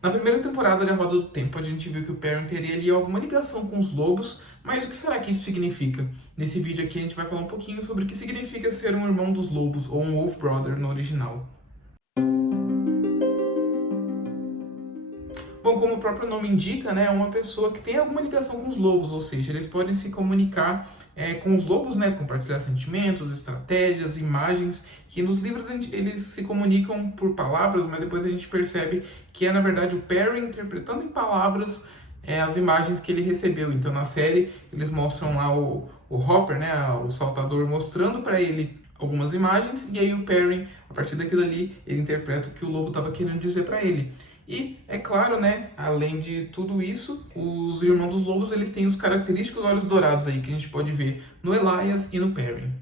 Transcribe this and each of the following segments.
Na primeira temporada de A Roda do Tempo, a gente viu que o Perrin teria ali alguma ligação com os lobos, mas o que será que isso significa? Nesse vídeo aqui a gente vai falar um pouquinho sobre o que significa ser um irmão dos lobos, ou um Wolf Brother no original. Bom, como o próprio nome indica, né, é uma pessoa que tem alguma ligação com os lobos, ou seja, eles podem se comunicar com os lobos, né, compartilhar sentimentos, estratégias, imagens, que nos livros eles se comunicam por palavras, mas depois a gente percebe que é, na verdade, o Perry interpretando em palavras as imagens que ele recebeu. Então, na série, eles mostram lá o Hopper, né, o saltador, mostrando para ele algumas imagens, e aí o Perry, a partir daquilo ali, ele interpreta o que o lobo estava querendo dizer para ele. E, é claro, né, além de tudo isso, os Irmãos dos Lobos, eles têm os característicos olhos dourados aí, que a gente pode ver no Elias e no Perry.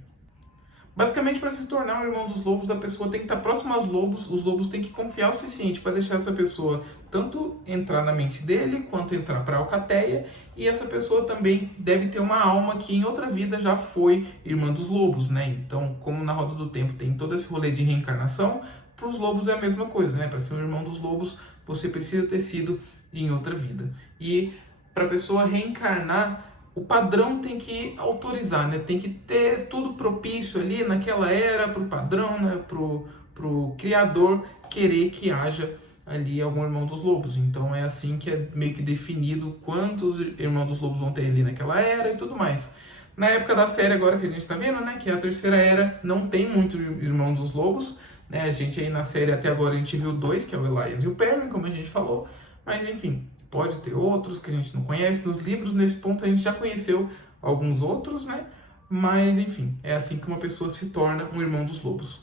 Basicamente, para se tornar um Irmão dos Lobos, a pessoa tem que estar próxima aos lobos, os lobos têm que confiar o suficiente para deixar essa pessoa tanto entrar na mente dele, quanto entrar para a alcateia, e essa pessoa também deve ter uma alma que em outra vida já foi Irmã dos Lobos, né? Então, como na Roda do Tempo tem todo esse rolê de reencarnação, para os lobos é a mesma coisa, né? Para ser um Irmão dos Lobos, você precisa ter sido em outra vida. E para a pessoa reencarnar, o padrão tem que autorizar, né? Tem que ter tudo propício ali naquela era para o padrão, né? Pro criador querer que haja ali algum Irmão dos Lobos. Então é assim que é meio que definido quantos Irmãos dos Lobos vão ter ali naquela era e tudo mais. Na época da série agora que a gente está vendo, né? Que é a terceira era, não tem muito Irmãos dos Lobos, né? A gente aí na série até agora a gente viu dois, que é o Elias e o Perry, como a gente falou. Mas enfim, pode ter outros que a gente não conhece. Nos livros, nesse ponto, a gente já conheceu alguns outros, né? Mas enfim, é assim que uma pessoa se torna um Irmão dos Lobos.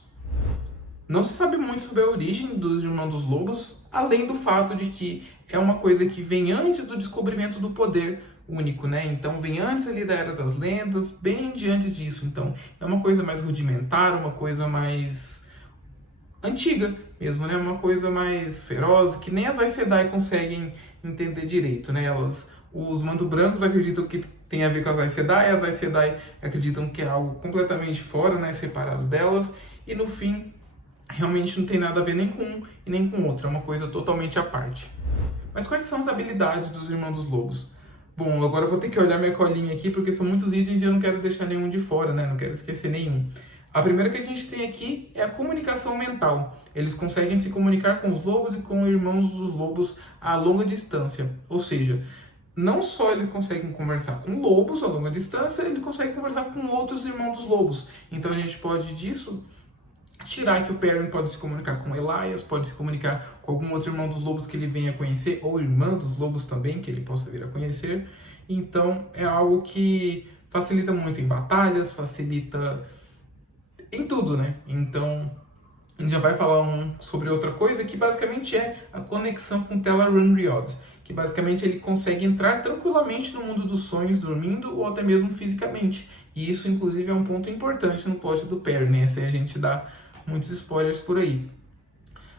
Não se sabe muito sobre a origem dos Irmãos dos Lobos, além do fato de que é uma coisa que vem antes do descobrimento do poder único, né? Então vem antes ali da Era das Lendas, bem de antes disso. Então é uma coisa mais rudimentar, uma coisa mais antiga mesmo, né? Uma coisa mais feroz, que nem as Aes Sedai conseguem entender direito, né? Os Manto Brancos acreditam que tem a ver com as Aes Sedai, as Aes Sedai acreditam que é algo completamente fora, né? Separado delas, e no fim realmente não tem nada a ver nem com um e nem com o outro, é uma coisa totalmente à parte. Mas quais são as habilidades dos Irmãos dos Lobos? Bom, agora eu vou ter que olhar minha colinha aqui, porque são muitos itens e eu não quero deixar nenhum de fora, né? Não quero esquecer nenhum. A primeira que a gente tem aqui é a comunicação mental. Eles conseguem se comunicar com os lobos e com os irmãos dos lobos a longa distância. Ou seja, não só eles conseguem conversar com lobos a longa distância, eles conseguem conversar com outros irmãos dos lobos. Então a gente pode disso tirar que o Perrin pode se comunicar com Elias, pode se comunicar com algum outro irmão dos lobos que ele venha a conhecer, ou irmã dos lobos também, que ele possa vir a conhecer. Então é algo que facilita muito em batalhas, facilita em tudo, né? Então, a gente já vai falar sobre outra coisa, que basicamente é a conexão com Tel'aran'rhiod, que basicamente ele consegue entrar tranquilamente no mundo dos sonhos, dormindo, ou até mesmo fisicamente. E isso, inclusive, é um ponto importante no plot do Perry, né? Sem a gente dar muitos spoilers por aí.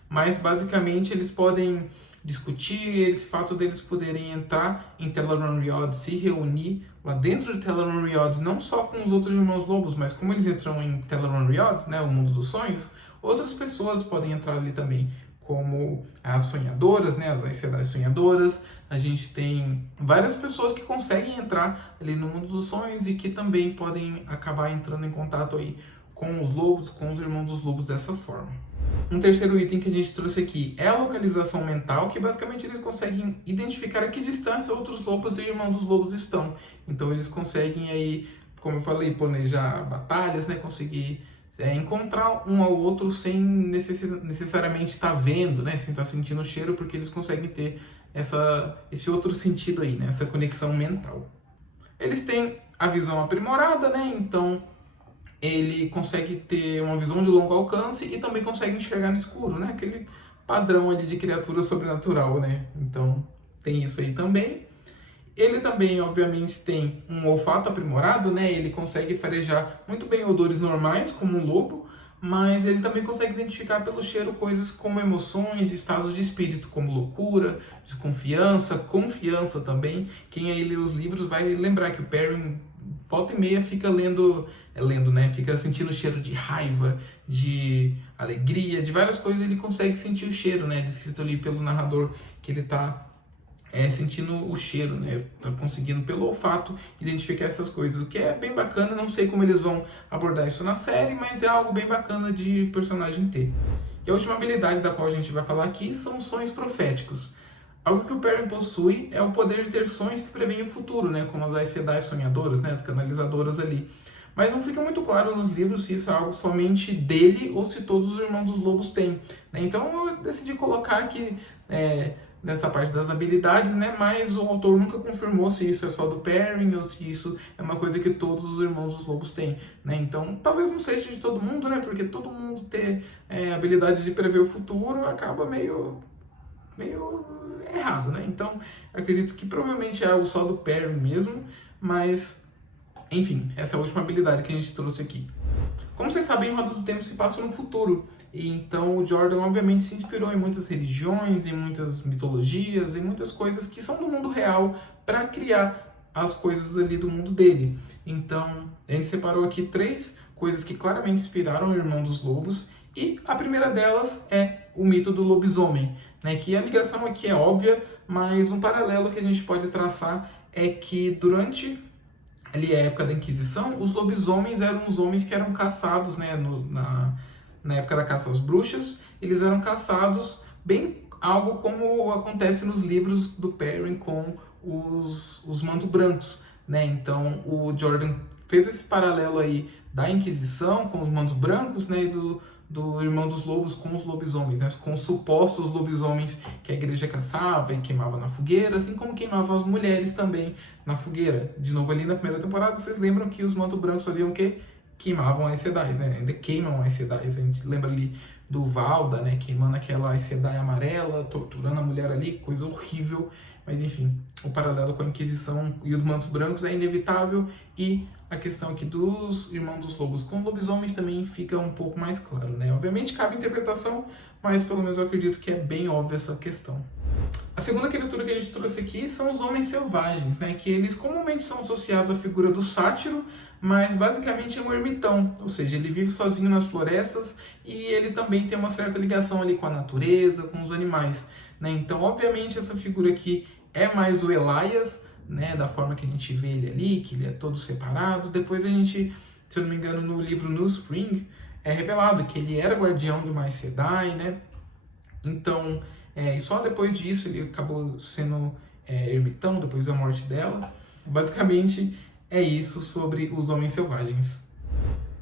Mas, basicamente, eles podem discutir, esse fato deles poderem entrar em Tel'aran'rhiod, se reunir lá dentro de Tel'aran'rhiod, não só com os outros irmãos lobos, mas como eles entram em Tel'aran'rhiod, né, o mundo dos sonhos, outras pessoas podem entrar ali também, como as sonhadoras, né, as Aes Sedai sonhadoras. A gente tem várias pessoas que conseguem entrar ali no mundo dos sonhos e que também podem acabar entrando em contato aí com os lobos, com os irmãos dos lobos dessa forma. Um terceiro item que a gente trouxe aqui é a localização mental, que basicamente eles conseguem identificar a que distância outros lobos e irmãos dos lobos estão. Então eles conseguem aí, como eu falei, planejar batalhas, né? Conseguir encontrar um ao outro sem necessariamente estar vendo, né? Sem estar sentindo o cheiro, porque eles conseguem ter esse outro sentido aí, né? Essa conexão mental. Eles têm a visão aprimorada, né? Então ele consegue ter uma visão de longo alcance e também consegue enxergar no escuro, né? Aquele padrão ali de criatura sobrenatural, né? Então, tem isso aí também. Ele também, obviamente, tem um olfato aprimorado, né? Ele consegue farejar muito bem odores normais, como um lobo, mas ele também consegue identificar pelo cheiro coisas como emoções, estados de espírito, como loucura, desconfiança, confiança também. Quem aí lê os livros vai lembrar que o Perrin volta e meia fica lendo, né? Fica sentindo cheiro de raiva, de alegria, de várias coisas ele consegue sentir o cheiro, né? Descrito ali pelo narrador que ele tá sentindo o cheiro, né? Tá conseguindo pelo olfato identificar essas coisas, o que é bem bacana. Não sei como eles vão abordar isso na série, mas é algo bem bacana de personagem ter. E a última habilidade da qual a gente vai falar aqui são os sonhos proféticos. Algo que o Perrin possui é o poder de ter sonhos que preveem o futuro, né? Como as Aes Sedai sonhadoras, né? As canalizadoras ali. Mas não fica muito claro nos livros se isso é algo somente dele ou se todos os Irmãos dos Lobos têm, né? Então eu decidi colocar aqui nessa parte das habilidades, né? Mas o autor nunca confirmou se isso é só do Perrin ou se isso é uma coisa que todos os Irmãos dos Lobos têm, né? Então talvez não seja de todo mundo, né? Porque todo mundo ter habilidade de prever o futuro acaba meio errado, né? Então eu acredito que provavelmente é algo só do Perrin mesmo, mas enfim, essa é a última habilidade que a gente trouxe aqui. Como vocês sabem, Roda do Tempo se passa no futuro, e então o Jordan obviamente se inspirou em muitas religiões, em muitas mitologias, em muitas coisas que são do mundo real para criar as coisas ali do mundo dele. Então a gente separou aqui 3 coisas que claramente inspiraram o Irmão dos Lobos, e a primeira delas é o mito do lobisomem, né? Que a ligação aqui é óbvia, mas um paralelo que a gente pode traçar é que durante ali a época da Inquisição, os lobisomens eram os homens que eram caçados, né, na época da caça às bruxas, eles eram caçados bem algo como acontece nos livros do Perrin com os manto brancos, né? Então o Jordan fez esse paralelo aí da Inquisição com os mantos brancos, né, e do Irmão dos Lobos com os lobisomens, né, com os supostos lobisomens que a igreja caçava e queimava na fogueira, assim como queimava as mulheres também na fogueira. De novo, ali na primeira temporada, vocês lembram que os mantos brancos faziam o quê? Queimavam as Sedai, né? Ainda queimam as Sedai. A gente lembra ali do Valda, né? Queimando aquela Aes Sedai amarela, torturando a mulher ali, coisa horrível. Mas enfim, o paralelo com a Inquisição e os mantos brancos é inevitável, e a questão aqui dos Irmãos dos Lobos com lobisomens também fica um pouco mais claro, né? Obviamente cabe interpretação, mas pelo menos eu acredito que é bem óbvia essa questão. A segunda criatura que a gente trouxe aqui são os homens selvagens, né? Que eles comumente são associados à figura do sátiro, mas basicamente é um ermitão, ou seja, ele vive sozinho nas florestas e ele também tem uma certa ligação ali com a natureza, com os animais, né? Então, obviamente, essa figura aqui é mais o Elias, né? Da forma que a gente vê ele ali, que ele é todo separado. Depois a gente, se eu não me engano, no livro New Spring, é revelado que ele era guardião de uma Aes Sedai, né? Então, e só depois disso ele acabou sendo ermitão, depois da morte dela. Basicamente é isso sobre os homens selvagens.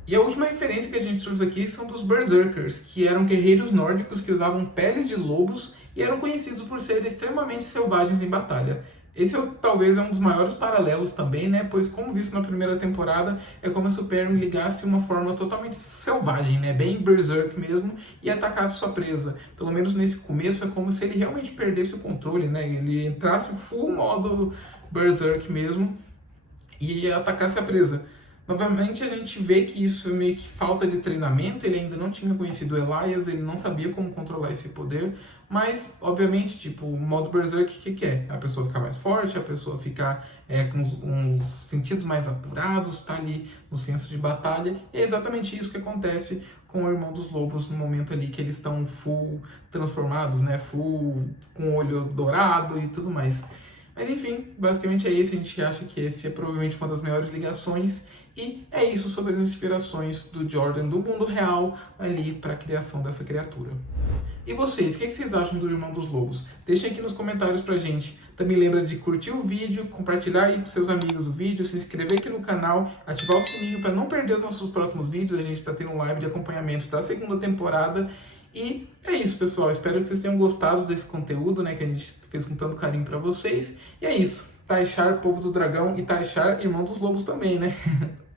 E a última referência que a gente trouxe aqui são dos Berserkers, que eram guerreiros nórdicos que usavam peles de lobos e eram conhecidos por serem extremamente selvagens em batalha. Esse talvez é um dos maiores paralelos também, né? Pois, como visto na primeira temporada, é como se o Perrin ligasse uma forma totalmente selvagem, né? Bem berserk mesmo, e atacasse sua presa. Pelo menos nesse começo é como se ele realmente perdesse o controle, né? Ele entrasse full modo berserk mesmo e atacasse a presa. Novamente a gente vê que isso é meio que falta de treinamento, ele ainda não tinha conhecido Elias, ele não sabia como controlar esse poder, mas obviamente, tipo, o modo Berserk, o que é? A pessoa ficar mais forte, a pessoa ficar com uns sentidos mais apurados, tá ali no senso de batalha, e é exatamente isso que acontece com o Irmão dos Lobos no momento ali que eles estão full transformados, né, full com o olho dourado e tudo mais. Mas enfim, basicamente é isso, a gente acha que esse é provavelmente uma das maiores ligações, e é isso sobre as inspirações do Jordan do mundo real ali para a criação dessa criatura. E vocês, o que vocês acham do Irmão dos Lobos? Deixem aqui nos comentários pra gente. Também lembra de curtir o vídeo, compartilhar aí com seus amigos o vídeo, se inscrever aqui no canal, ativar o sininho para não perder os nossos próximos vídeos. A gente está tendo um live de acompanhamento da segunda temporada. E é isso, pessoal. Espero que vocês tenham gostado desse conteúdo, né, que a gente fez com tanto carinho para vocês. E é isso. Taishar, Povo do Dragão, e Taishar, Irmão dos Lobos também, né?